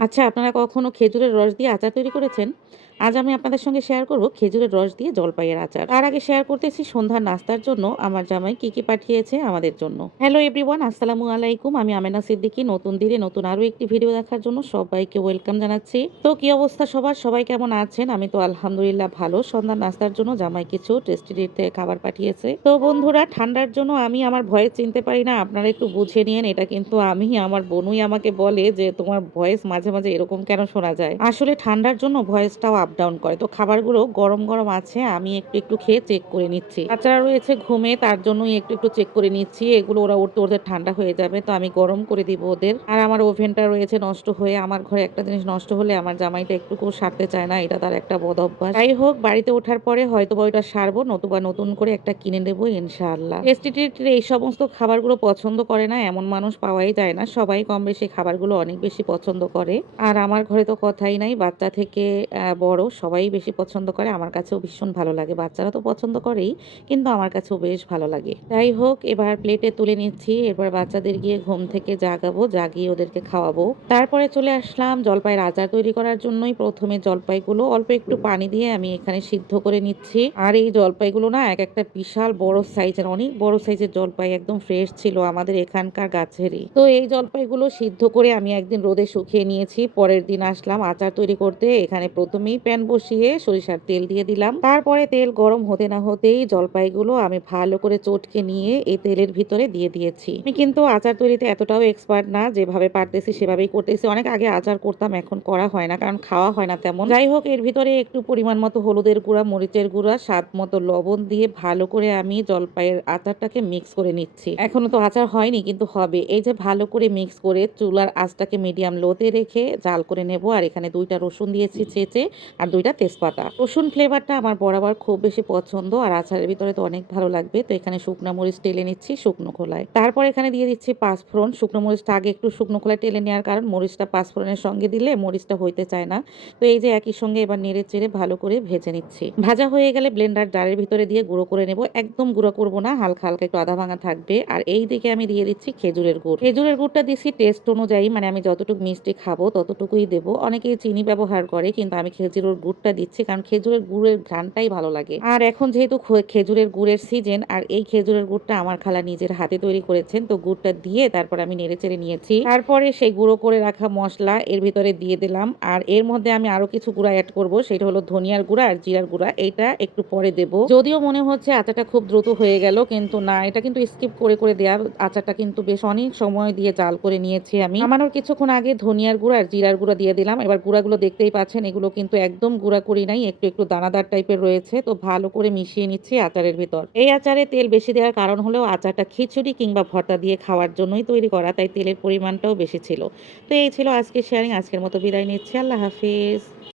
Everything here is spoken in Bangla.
আচ্ছা আপনারা কখনো খেজুরের রস দিয়ে আচার তৈরি করেছেন? আজ আমি আপনাদের সঙ্গে শেয়ার করব খেজুরের রস দিয়ে জলপাইয়ের আচার। তার আগে শেয়ার করতেছি সন্ধ্যার নাস্তার জন্য আমার জামাই কি কি পাঠিয়েছে আমাদের জন্য। হ্যালো এভরিওয়ান আসসালামু আলাইকুম। আমি আমেনা সিদ্দিকী। নতুন দিনে নতুন আরও একটি ভিডিও দেখার জন্য সবাইকে ওয়েলকাম জানাচ্ছি। তো কি অবস্থা সবার? সবাই কেমন আছেন? আমি তো আলহামদুলিল্লাহ ভালো। সন্ধ্যার নাস্তার জন্য জামাই কিছু টেস্টি থেকে খাবার পাঠিয়েছে। তো বন্ধুরা, ঠান্ডার জন্য আমি আমার ভয়েস চিনতে পারি না। আপনারা একটু বুঝে নিন এটা কিন্তু আমি, আমার বোনুই আমাকে বলে যে তোমার ভয়েস মাঝে মাঝে এরকম কেন শোনা যায়? আসলে ঠান্ডার জন্য ভয়েসটাও আপ ডাউন করে। তো খাবারগুলো গরম গরম আছে আমি একটু একটু খেয়ে চেক করে নিচ্ছি। বাচ্চারা রয়েছে ঘুমে তার জন্যই একটু একটু চেক করে নিচ্ছি। এগুলো ওরা উঠতে ওদের ঠান্ডা হয়ে যাবে তো আমি গরম করে দিব ওদের। আর আমার ওভেনটা রয়েছে নষ্ট হয়ে আমার ঘরে একটা জিনিস নষ্ট হলে আমার জামাইটা একটুকু সারতে চায় না এটা তার একটা বদ অভ্যাস। যাই হোক বাড়িতে ওঠার পরে হয়তো বা ওইটা সারবো নতুবা নতুন করে একটা কিনে নেব ইনশাআল্লাহ। টেস্টি এই সমস্ত খাবারগুলো পছন্দ করে না এমন মানুষ পাওয়াই যায় না। সবাই কম বেশি খাবারগুলো অনেক বেশি পছন্দ করে। আর আমার ঘরে তো কথাই নাই বাচ্চা থেকে আহ, বড় সবাই বেশি পছন্দ করে। আমার কাছেও ভীষণ ভালো লাগে। বাচ্চারা তো পছন্দ করেই, কিন্তু আমার কাছেও বেশ ভালো লাগে। যাই হোক, এবার প্লেটে তুলে নিচ্ছি। এরপর বাচ্চাদের গিয়ে ঘুম থেকে জাগাবো, জাগিয়ে ওদেরকে খাওয়াবো। তারপরে চলে আসলাম জলপাইয়ের আচার তৈরি করার জন্যই। প্রথমে জলপাইগুলো অল্প একটু পানি দিয়ে আমি এখানে সিদ্ধ করে নিচ্ছি। আর এই জলপাইগুলো না, এক একটা বিশাল বড় সাইজের, অনেক বড় সাইজের জলপাই একদম ফ্রেশ ছিল আমাদের এখানকার গাছেরই। তো এই জলপাইগুলো সিদ্ধ করে আমি একদিন রোদে শুকিয়ে নিয়েছি। পরের দিন আসলাম আচার তৈরি করতে। এখানে প্রথমেই প্যান বসিয়ে সরিষার তেল দিয়ে দিলাম। তারপরে তেল গরম হতে না হতেই জলপাইগুলো আমি ভালো করে চটকে নিয়ে এই তেলের ভিতরে দিয়ে দিয়েছি। আমি কিন্তু আচার তৈরিতে এতটাও এক্সপার্ট না, যেভাবে পারতেছি সেভাবেই করতেছি। অনেক আগে আচার করতাম, এখন করা হয় না, কারণ খাওয়া হয় না তেমন। যাই হোক, এর ভিতরে একটু পরিমাণ মতো হলুদের গুঁড়া, মরিচের গুঁড়া, স্বাদ মতো লবণ দিয়ে ভালো করে আমি জলপাইয়ের আচারটাকে মিক্স করে নিচ্ছি। এখনও তো আচার হয়নি, কিন্তু হবে। এই যে ভালো করে মিক্স করে চুলার আঁচটাকে মিডিয়াম লোতে রেখে জাল করে নেব। আর এখানে দুইটা রসুন দিয়েছি, ছেঁচে। আর দুইটা তেজপাতা। রসুন ফ্লেভারটা আমার বরাবর খুব বেশি পছন্দ আর আচারের ভিতরে তো অনেক ভালো লাগবে। তো এখানে শুকনো মরিচ টেলে নিচ্ছি শুকনো খোলায়। তারপর এখানে দিয়ে দিচ্ছি পাঁচফোড়ন। শুকনো মরিচটা আগে একটু শুকনো খোলায় টেলে নেওয়ার কারণ মরিচটা পাঁচফোড়নের সঙ্গে দিলে মরিচটা হইতে চায় না। তো এই যে একই সঙ্গে এবার নেড়ে চেড়ে ভালো করে ভেজে নিচ্ছি। ভাজা হয়ে গেলে ব্লেন্ডার জারের ভিতরে দিয়ে গুঁড়ো করে নেব। একদম গুঁড়ো করব না, হালকা হালকা একটু আধা ভাঙা থাকবে। আর এই দিকে আমি দিয়ে দিচ্ছি খেজুরের গুড়। খেজুরের গুড়টা দিচ্ছি টেস্ট অনুযায়ী মানে আমি যতটুকু মিষ্টি খাব ততটুকুই দেবো। অনেকেই চিনি ব্যবহার করে, কিন্তু আমি খেজুরের গুড়টা দিচ্ছি, কারণ খেজুরের গুড়ের ঘ্রানটাই ভালো লাগে। আর এখন যেহেতু খেজুরের গুড়ের সিজন আর এই খেজুরের গুড়টা আমার খালা নিজের হাতে তৈরি করেছেন, তো গুড়টা দিয়ে তারপর আমি নেড়ে চেড়ে নিয়েছি। তারপরে সেই গুঁড়ো করে রাখা মশলা এর ভিতরে দিয়ে দিলাম, আর এর মধ্যে আমি আরও কিছু গুঁড়া অ্যাড করব, সেটা হলো ধনিয়ার গুঁড়া আর জিরার গুঁড়া এটা একটু পরে দেব। যদিও মনে হচ্ছে আচারটা খুব দ্রুত হয়ে গেল, কিন্তু না, এটা কিন্তু স্কিপ করে করে দেওয়া আচারটা কিন্তু বেশ অনেক সময় দিয়ে জাল করে নিয়েছি আমি। নামানোর কিছুক্ষণ আগে ধনিয়ার গুঁড়া আর জিরার গুঁড়া দিয়ে দিলাম, এবার গুঁড়াগুলো দেখতেই পাচ্ছেন, এগুলো কিন্তু একদম গুঁড়া করি নাই, একটু একটু দানাদার টাইপের রয়েছে, তো ভালো করে মিশিয়ে নিচ্ছি আচারের ভিতর। এই আচারে তেল বেশি দেওয়ার কারণ হলেও আচারটা খিচুড়ি কিংবা ভর্তা দিয়ে খাওয়ার জন্যই তৈরি করা, তাই তেলের পরিমাণটাও বেশি ছিল। তো এই ছিল আজকে শেয়ারিং আজকের মতো বিদায় নিচ্ছি, আল্লাহ হাফিজ।